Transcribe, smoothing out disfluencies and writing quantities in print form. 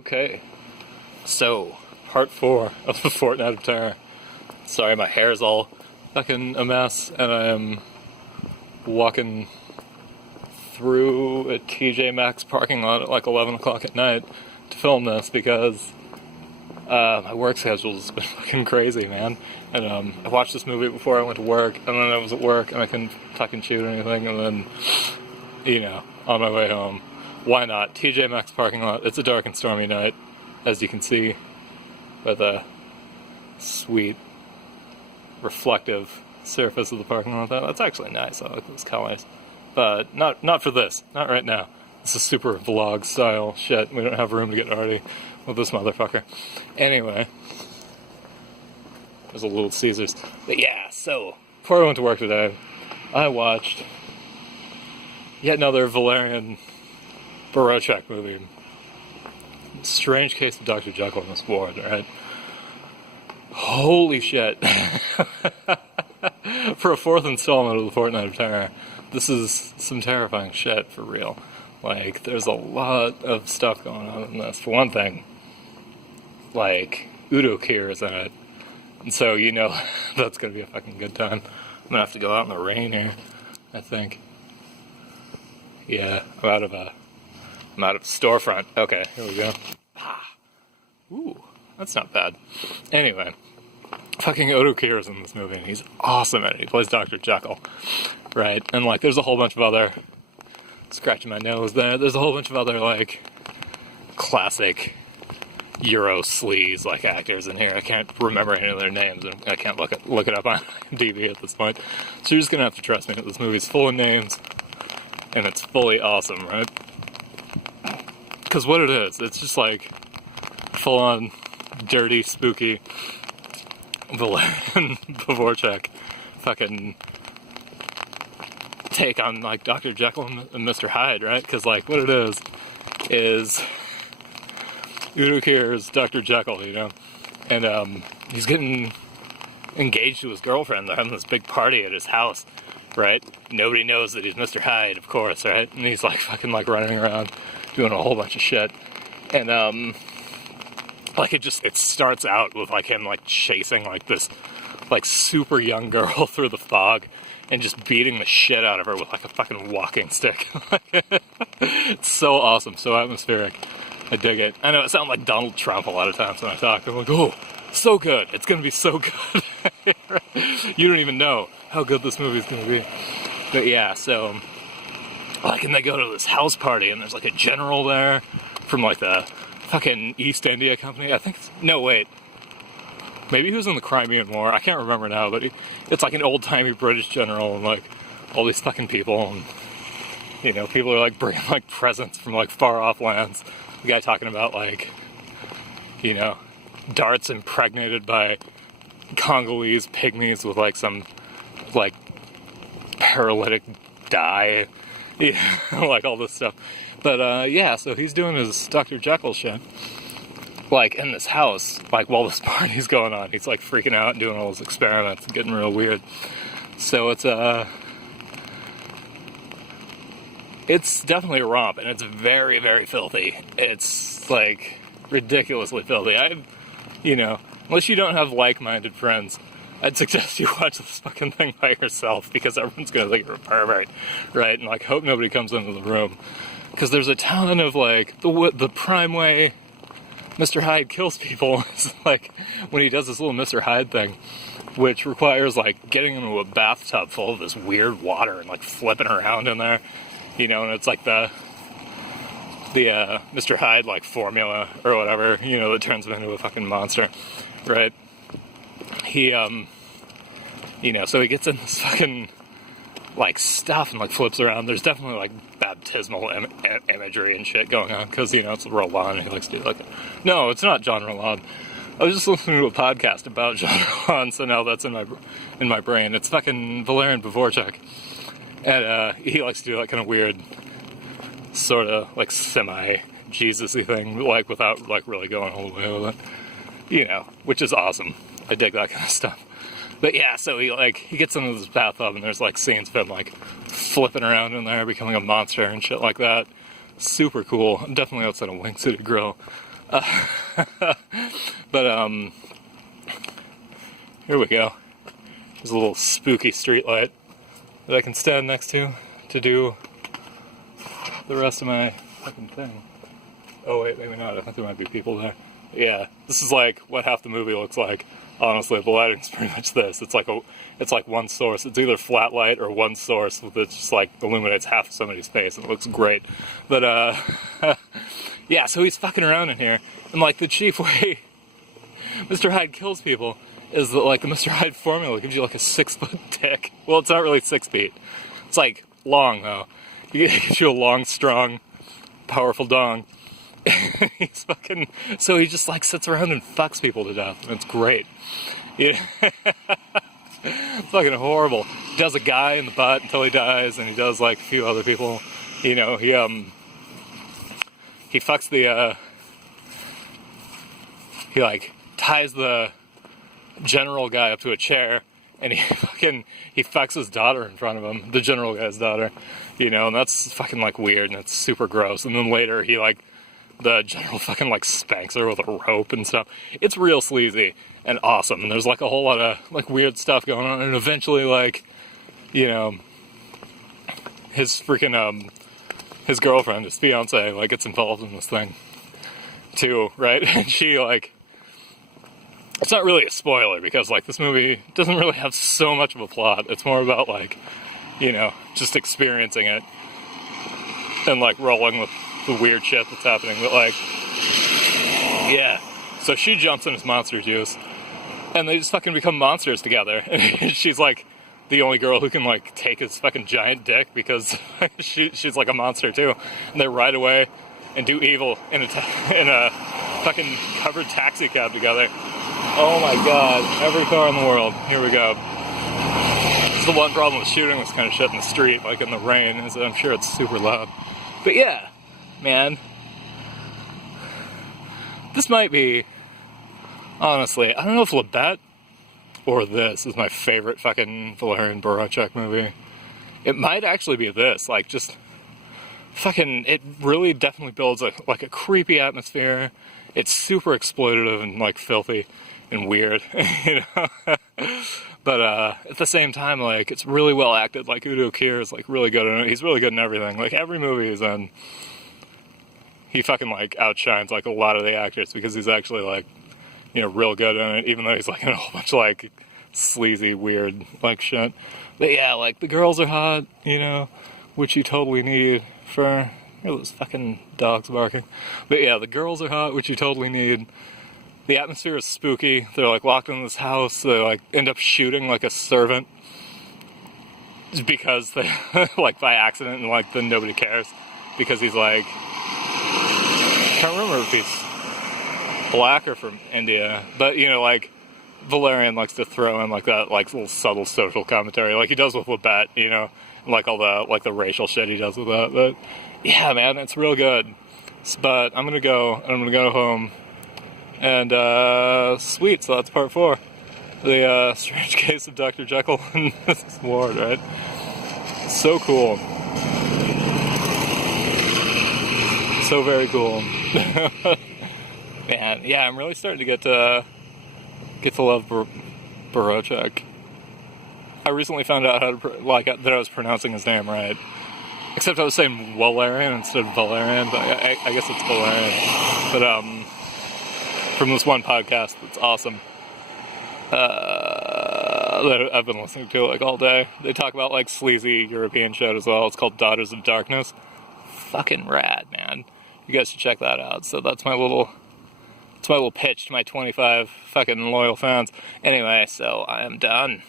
Okay, so part 4 of the Fortnight of Terror. Sorry, my hair's all fucking a mess, and I am walking through a TJ Maxx parking lot at like 11 o'clock at night to film this because my work schedule's been fucking crazy, man. And I watched this movie before I went to work, and then I was at work and I couldn't fucking shoot anything, and then, on my way home. Why not? TJ Maxx parking lot. It's a dark and stormy night, as you can see, by the sweet, reflective surface of the parking lot. That's actually nice. I like those colors. But not for this. Not right now. This is super vlog style shit. We don't have room to get arty with this motherfucker. Anyway, there's a Little Caesars. But yeah, so before I went to work today, I watched yet another Valerian Borocek movie. Strange Case of Dr. Jekyll and Miss Ward, right? Holy shit. For a fourth installment of the Fortnight of Terror, this is some terrifying shit, for real. Like, there's a lot of stuff going on in this. For one thing, like, Udo Kier is in it. And so, that's gonna be a fucking good time. I'm gonna have to go out in the rain here, I think. Yeah, I'm out of storefront. Okay, here we go. Ooh, that's not bad. Anyway, fucking Udo Kier is in this movie, and he's awesome at it. He plays Dr. Jekyll, right? And, like, there's a whole bunch of other... Scratching my nose there. There's a whole bunch of other, like, classic Euro sleaze, like, actors in here. I can't remember any of their names, and I can't look it up on IMDb at this point. So you're just gonna have to trust me that this movie's full of names, and it's fully awesome, right? Because what it is, it's just, like, full-on, dirty, spooky, Valerian Borocek fucking take on, like, Dr. Jekyll and Mr. Hyde, right? Because, like, what it is Udo Kier's Dr. Jekyll, and he's getting engaged to his girlfriend. They're having this big party at his house, right? Nobody knows that he's Mr. Hyde, of course, right? And he's, like, fucking, like, running around doing a whole bunch of shit, and like, it starts out with, like, him, like, chasing, like, this, like, super young girl through the fog and just beating the shit out of her with, like, a fucking walking stick. It's so awesome, so atmospheric. I dig it. I know it sounds like Donald Trump a lot of times when I talk. I'm like, oh, so good. It's gonna be so good. You don't even know how good this movie's gonna be. But yeah, so, like, and they go to this house party, and there's, like, a general there from, like, the fucking East India Company. I think, no, wait. Maybe he was in the Crimean War. I can't remember now, but it's like an old-timey British general, and, like, all these fucking people, and, people are, like, bringing, like, presents from, like, far-off lands. The guy talking about, like, darts impregnated by Congolese pygmies with, like, some, like, paralytic dye, like, all this stuff. But, yeah, so he's doing his Dr. Jekyll shit, like, in this house, like, while this party's going on. He's, like, freaking out and doing all his experiments and getting real weird. So it's definitely a romp, and it's very, very filthy. It's, like, ridiculously filthy. Unless you don't have like-minded friends, I'd suggest you watch this fucking thing by yourself, because everyone's gonna think you're a pervert, right? And, like, hope nobody comes into the room. Because there's a ton of, like, the prime way Mr. Hyde kills people is, like, when he does this little Mr. Hyde thing, which requires, like, getting into a bathtub full of this weird water and, like, flipping around in there, and it's, like, the Mr. Hyde, like, formula or whatever, that turns him into a fucking monster, right? He, so he gets in this fucking, like, stuff and, like, flips around. There's definitely, like, baptismal imagery and shit going on, because, it's Roland, and he likes to do, like, no, it's not John Roland. I was just listening to a podcast about John Roland, so now that's in my brain. It's fucking Valerian Borocek, and, he likes to do, like, kind of weird, sort of, like, semi-Jesus-y thing, like, without, like, really going all the way with it, which is awesome. I dig that kind of stuff. But yeah, so he gets into this bathtub, and there's, like, scenes of him, like, flipping around in there, becoming a monster and shit like that. Super cool. I'm definitely outside a Wing City Grill. But, here we go. There's a little spooky street light that I can stand next to do the rest of my fucking thing. Oh wait, maybe not. I think there might be people there. Yeah, this is like what half the movie looks like. Honestly, the lighting's pretty much this. It's like one source. It's either flat light or one source that just like illuminates half of somebody's face, and it looks great. But yeah, so he's fucking around in here, and like the chief way Mr. Hyde kills people is that like the Mr. Hyde formula gives you like a 6-foot dick. Well, it's not really 6 feet. It's like long though. It gives you a long, strong, powerful dong. He's fucking, so he just like sits around and fucks people to death, and it's great. It's fucking horrible. He does a guy in the butt until he dies, and he does like a few other people. You know, he fucks the he like ties the general guy up to a chair, and he fucks his daughter in front of him, the general guy's daughter. You know, and that's fucking like weird, and it's super gross. And then later he like, the general fucking like spanks her with a rope and stuff. It's real sleazy and awesome. And there's like a whole lot of like weird stuff going on. And eventually, like, you know, his freaking his girlfriend, his fiance, like gets involved in this thing too, right? And she like, it's not really a spoiler because like this movie doesn't really have so much of a plot. It's more about like, you know, just experiencing it and like rolling with the weird shit that's happening. But like, yeah, so she jumps in his monster juice and they just fucking become monsters together. And she's like the only girl who can like take his fucking giant dick because she's like a monster too. And they ride away and do evil in a fucking covered taxi cab together. Oh my god, every car in the world. Here we go. It's the one problem with shooting this kind of shit in the street, like in the rain, is that I'm sure it's super loud. But yeah, man, this might be, honestly, I don't know if Labette or this is my favorite fucking Valerian Boracek movie. It might actually be this, like, just fucking, it really definitely builds a creepy atmosphere. It's super exploitative and like filthy and weird, you know. But at the same time, like, it's really well acted. Like, Udo Kier is like really good in it. He's really good in everything. Like, every movie he's in, he fucking like outshines like a lot of the actors because he's actually like, you know, real good in it, even though he's like in a whole bunch of like sleazy, weird like shit. But yeah, like the girls are hot, you know, which you totally need for, hear those fucking dogs barking. But yeah, the girls are hot, which you totally need. The atmosphere is spooky. They're like locked in this house. They like end up shooting like a servant because they like by accident, and like then nobody cares because he's like, I can't remember if he's black or from India, but you know, like Valerian likes to throw in like that like little subtle social commentary, like he does with Labette, you know, and like all the like the racial shit he does with that. But yeah, man, it's real good. But I'm gonna go home. And, sweet, so that's part 4. The, strange case of Dr. Jekyll and Mrs. Ward, right? So cool. So very cool. Man, yeah, I'm really starting to get to love Boracek. I recently found out how to, that I was pronouncing his name right. Except I was saying Valerian instead of Valerian, but I guess it's Valerian. But, from this one podcast that's awesome that I've been listening to like all day. They talk about like sleazy European shit as well. It's called Daughters of Darkness. Fucking rad, man. You guys should check that out. So that's my little pitch to my 25 fucking loyal fans. Anyway, so I am done.